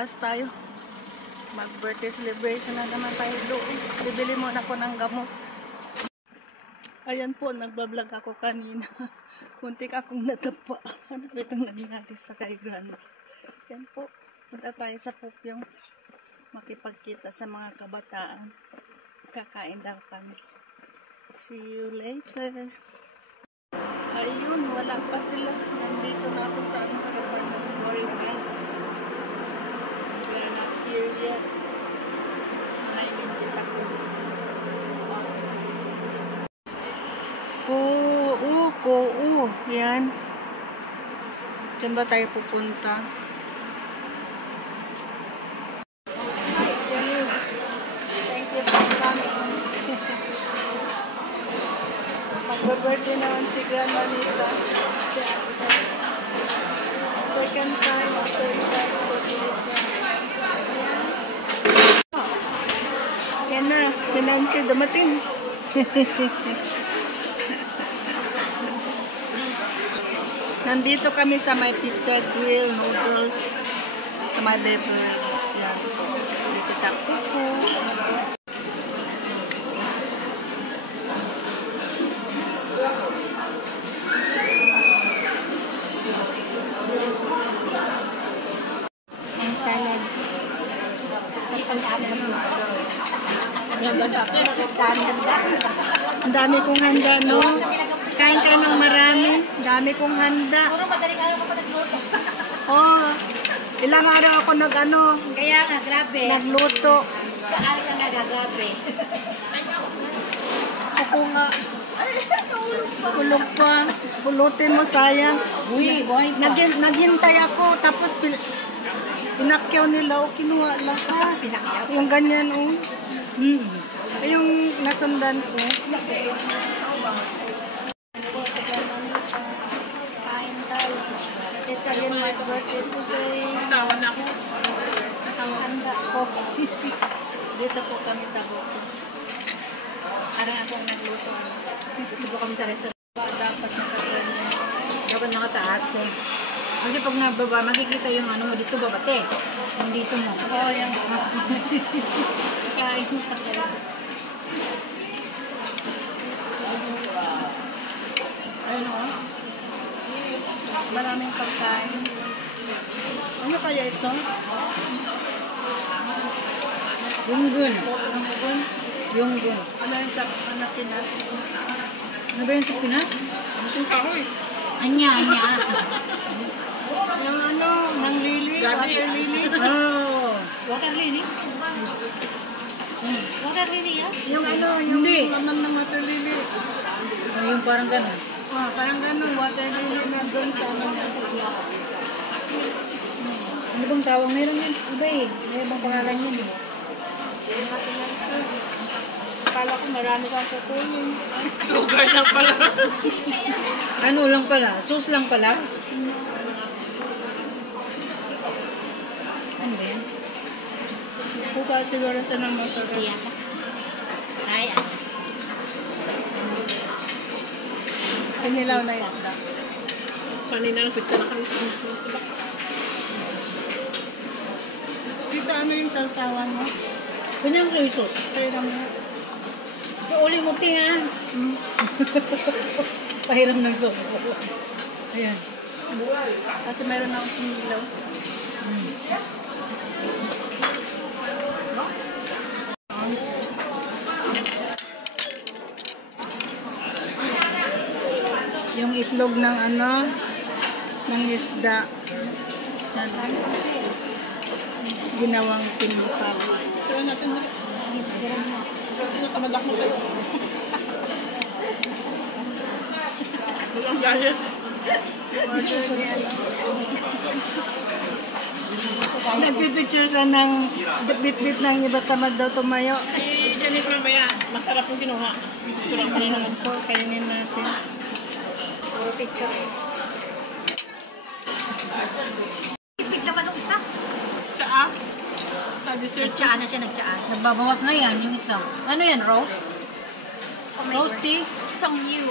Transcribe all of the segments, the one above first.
labas tayo. Mag-birthday celebration na naman tayo doon. Bibili muna ako ng gamot. Ayan po, nagbablog ako kanina. Muntik akong natapa. Ano ba itong nangyari sa kay Grandma? Ayan po, punta tayo sa Pukyong. Makipagkita sa mga kabataan. Kakain daw kami. See you later. Ayun, wala pa sila. Nandito na ako sa harapan ng Moribay. They're not here yet. Naimbita ko. Oo. Yan. Diyan ba tayo pupunta? Thank you for coming. Mag-birthday naman si Grandma Nita. Second time after yan na, si Nancy dumating. Nandito kami sa may pizza grill, noodles, sa may beverage. Yan. Dito sa Puko. Ang salad. Ang dami kong handa, no? Kain ka ng marami. Dami kong handa. Oh, ilang araw ako Kaya nga, grabe. Nagluto. Saan ka nagagrabe? Ako nga. Kulog pa. Pulutin mo, sayang. Uy, boy. Naghintay ako. Tapos pinakyaw nila. O, kinuha lang. Yung ganyan, oh. Yung nasundan ko. Kain tayo. It's again my birthday today. Tawan ako. Ang handa ko. Dito po kami sa Buko. Parang akong nagluto. Dito po kami sa restaurant. Dapat nakaganyan. Dapat nakataas ko. Kasi pag nababa, makikita yung ano mo dito babate. Yung dito mo. Oo, yan. Kain pa kayo. Ayun o. Maraming pagkain. Ano kaya ito? Yunggun. Yunggun. Ano yung Pinas? Ano ba yung sa Pinas? Yung kahoy. Anya. Yung ano, ng lili, water lily. Oh. Water lily? Water lily yan? Yung ano, yung laman ng water lily. Yung parang gano'n. Parang gano'n, water lily na doon sa ano. Ano bang tawag? Meron yan. Iba eh. May ibang pangalan yun eh. Akala ko marami kang kukunin. Sugar lang pala. Ano lang pala? Sauce lang pala? Ano ba yan? Buka siguro sa ng masarap. Ay, Kanilaw na yata. Kanina lang pizza na kami. Dito ano yung taltawan mo? Kanyang soy sauce. Kaya mo. So, uli mo ha. Pahiram ng sauce ko. Ayan. Kasi meron akong kinilaw. Yung itlog ng ano, ng isda. Ginawang pinipap. Kaya natin na. Tamadak mo tayo. Walang galit. Nagpipicture siya ng bit-bit ng iba tamad daw tumayo. Yan yung mamaya. Masarap yung kinuha. Ayan po, kainin natin. Puro picture. Ipig naman ng isa. Tsaa? Dessert Nagtsaan na siya, nagtsaan. Nagbabawas na yan, yung isa. Ano yan, rose? Rose tea? Song Yu.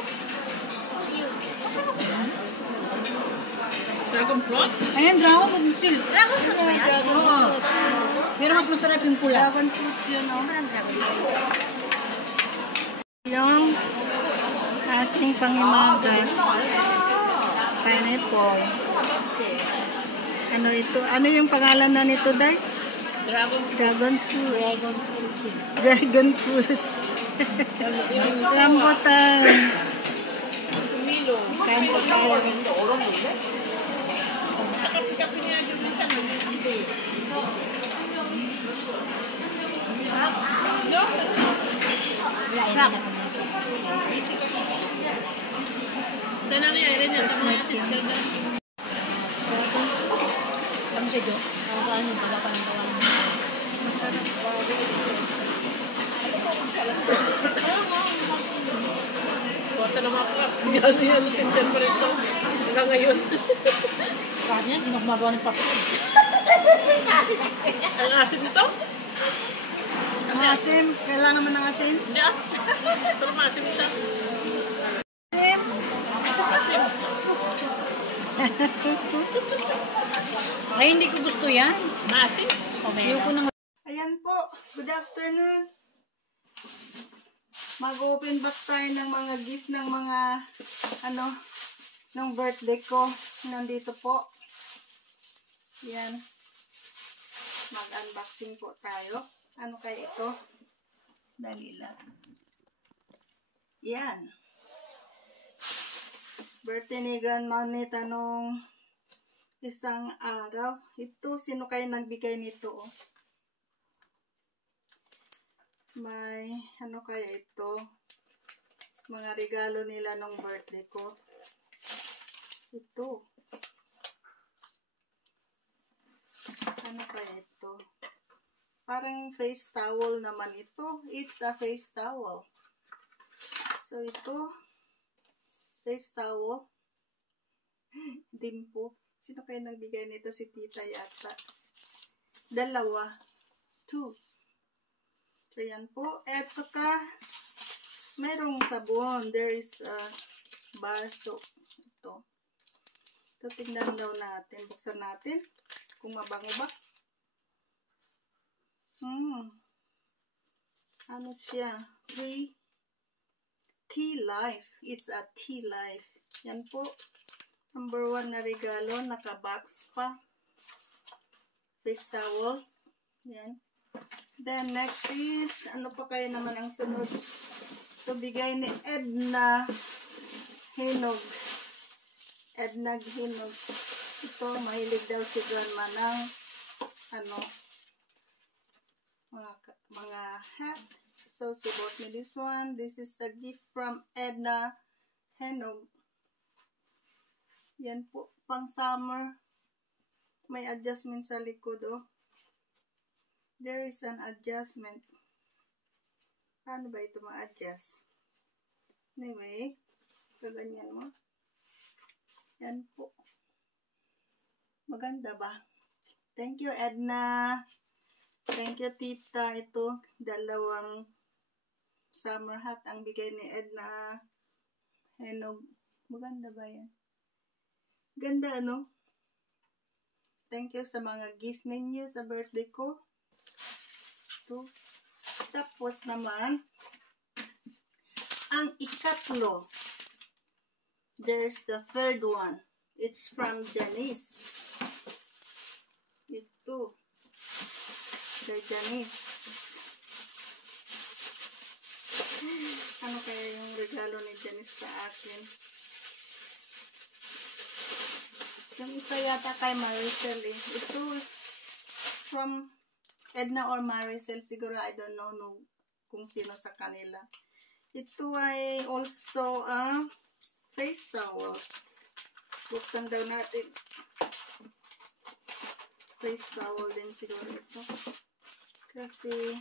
Dragon fruit? Ayan, dragon fruit seal. Dragon fruit ba yan? Dragon Oo. fruit. Pero mas masarap yung pula. Dragon fruit yun, oh. Parang dragon fruit. Yung ating pangimagat. Pineapple. Ano ito? Ano yung pangalan na nito, Day? Dragon Dragon fruit. Dragon fruit seal. Dragon fruit. Rambutan. Milo. Kain po tayo. Kasi niya yung minsan nag-iipi. No? Crap. Tanang niya, rin niya. Fresh milk yun. Kami siya, Jo. Ano, wala pa ng tawanan. Kuwasa na mga crabs. Gano'n yung attention pa rin ito. Hanggang ngayon. Kahit yan, hindi na gumagawa ng papel. Ang asin nito? Ang asim. Kailangan mo ng asim? Hindi ah. Pero maasim siya. Asim. Asim. Ay, hindi ko gusto yan. Maasim? Okay. Ayoko nang Ayan po. Good afternoon. Mag-open box tayo ng mga gift ng mga ng birthday ko. Nandito po. Yan. Mag-unboxing po tayo. Ano kaya ito? Dali lang. Yan. Birthday ni Grandma Nita nung isang araw. Ito, sino kaya nagbigay nito? Oh? May, ano kaya ito? Mga regalo nila nung birthday ko. Ito. Ano kaya ito? Parang face towel naman ito. It's a face towel. So, ito. Face towel. Dimpo. Sino kaya nagbigay nito? Si tita yata. Dalawa. 2. So, yan po. At saka, mayroong sabon. There is a bar soap. Ito. Ito, tingnan daw natin. Buksan natin. Kung mabango ba. Ano siya? Tea Life. It's a Tea Life. Yan po. Number 1 na regalo. Naka-box pa. Face towel. Yan. Then, next is, ano pa kaya naman ang sunod? Ito, bigay ni Edna Hinog. Edna Hinog. Ito, mahilig daw si Grandma ng, mga hat. So, she bought me this one. This is a gift from Edna Hinog. Yan po, pang summer. May adjustment sa likod, oh. There is an adjustment. Paano ba ito ma-adjust? Anyway, kaganyan mo. Yan po. Maganda ba? Thank you, Edna. Thank you, tita. Ito, dalawang summer hat ang bigay ni Edna. Ano, maganda ba yan? Ganda, ano? Thank you sa mga gift ninyo sa birthday ko. Ito. Tapos naman, ang ikatlo. There's the third one. It's from Janice. Ito. Kay Janice. Ano kaya yung regalo ni Janice sa akin? Yung isa yata kay Maricel eh. Ito from Edna or Maricel, siguro I don't know kung sino sa kanila. Ito ay also a face towel. Buksan daw natin. Face towel din siguro ito. Kasi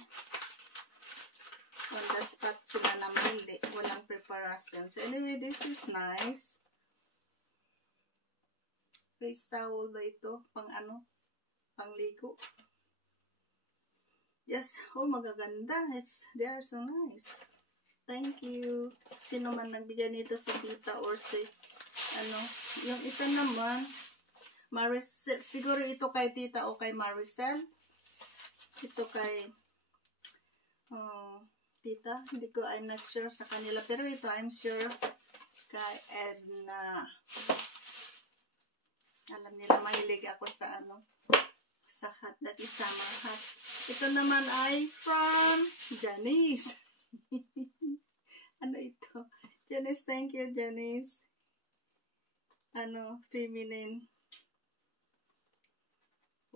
on the spot sila namili. Walang preparation. So anyway, this is nice. Face towel ba ito? Pang ano? Pang ligo. Yes. Oh, magaganda. They are so nice. Thank you. Sino man nagbigay nito, si tita or si ano. Yung ito naman, Maricel. Siguro ito kay tita o kay Maricel. Ito kay tita. Hindi ko, I'm not sure sa kanila. Pero ito, I'm sure kay Edna. Alam nila, mahilig ako sa sa hat. That is summer hat. Ito naman ay from Janice. Ano ito? Janice, thank you, Janice. Feminine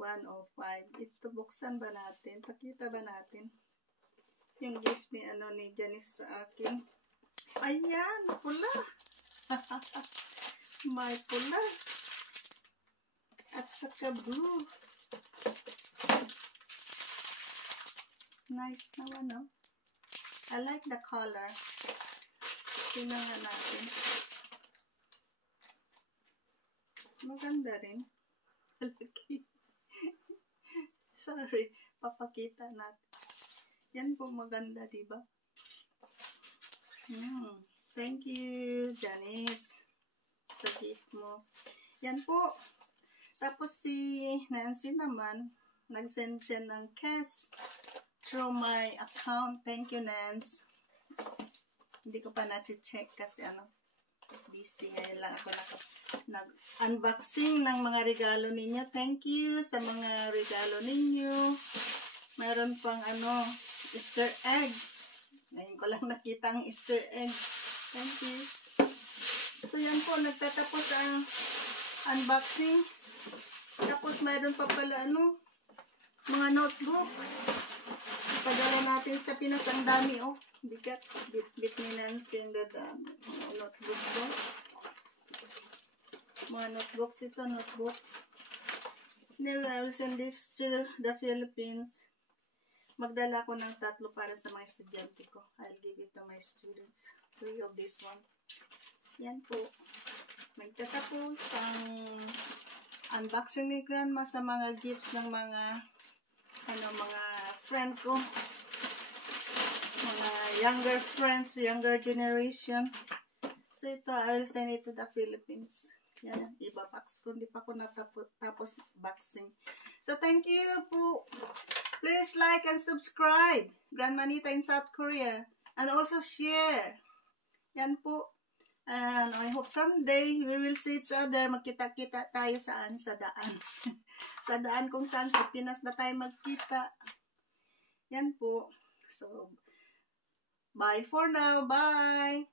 105. Ito, buksan ba natin? Pakita ba natin? Yung gift ni ni Janice sa akin. Ayan, pula. May pula. At saka blue. Nice naman, no? I like the color. Tingnan nga natin. Maganda rin. Sorry, papakita natin. Yan po maganda, diba? Thank you, Janice, sa gift mo. Yan po. Tapos si Nancy naman, nag-send siya ng cash through my account. Thank you, Nance. Hindi ko pa na-check kasi busy ngayon lang ako nag-unboxing ng mga regalo ninyo. Thank you sa mga regalo ninyo. Mayroon pang Easter egg. Ngayon ko lang nakita ang Easter egg. Thank you. So yan po, nagtatapos ang unboxing. Tapos mayroon pa pala mga notebook. Padala natin sa Pinas, ang dami bigat. Bit ni Nancy ang dadami. Mga notebooks ko. Mga notebooks ito, notebooks. Then I will send this to the Philippines. Magdala ko ng 3 para sa mga estudyante ko. I'll give it to my students. 3 of this one. Yan po. Magtatapos ang unboxing ni Grandma sa mga gifts ng mga mga friend ko. Mga younger friends, younger generation. So ito, I will send it to the Philippines. Yan, iba-box ko. Hindi pa ako natapos boxing. So thank you po. Please like and subscribe. Grandma Nita in South Korea. And also share. Yan po. And I hope someday we will see each other. Magkita-kita tayo saan? Sa daan. Sa daan kung saan. Sa Pinas ba tayo magkita? Yan po. So, bye for now. Bye!